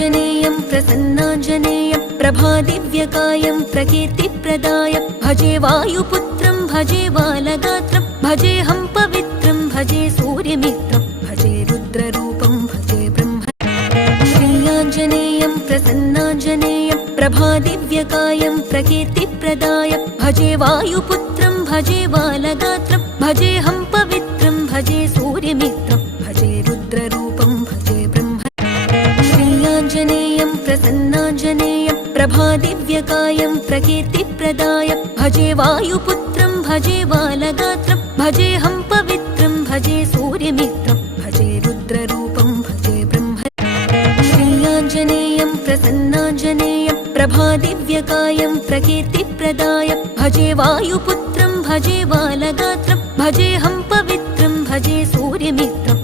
श्रीयाञ्जनेयं प्रसन्नाञ्जनेयं प्रभादिव्यकायं प्रकीर्तिप्रदाय भजे वायुपुत्रं भजे बालगात्रं भजेऽहं पवित्रं भजे सूर्यमित्रं भजे रुद्ररूपं भजे ब्रह्म श्रीयाञ्जनेयं प्रसन्नाञ्जनेयं प्रभादिव्यकायं प्रकीर्तिप्रदाय भजे वायुपुत्रं भजे बालगात्रं भजेऽहं पवित्रं भजे सूर्यमित्रं भजे रुद्ररूपं भजे ब्रह्म श्रीयाञ्जनेयं प्रसन्नाञ्जनेयं प्रभादिव्यकायं प्रकीर्तिप्रदाय भजे वायुपुत्रं भजे बालगात्रं भजेऽहं पवित्रं भजे सूर्यमित्रं भजे रुद्ररूपं भजे ब्रह्म श्रीयाञ्जनेयं प्रसन्नाञ्जनेयं प्रभादिव्यकायं प्रकीर्तिप्रदाय भजे वायुपुत्रं भजे बालगात्रं भजेऽहं पवित्रं भजे सूर्यमित्रं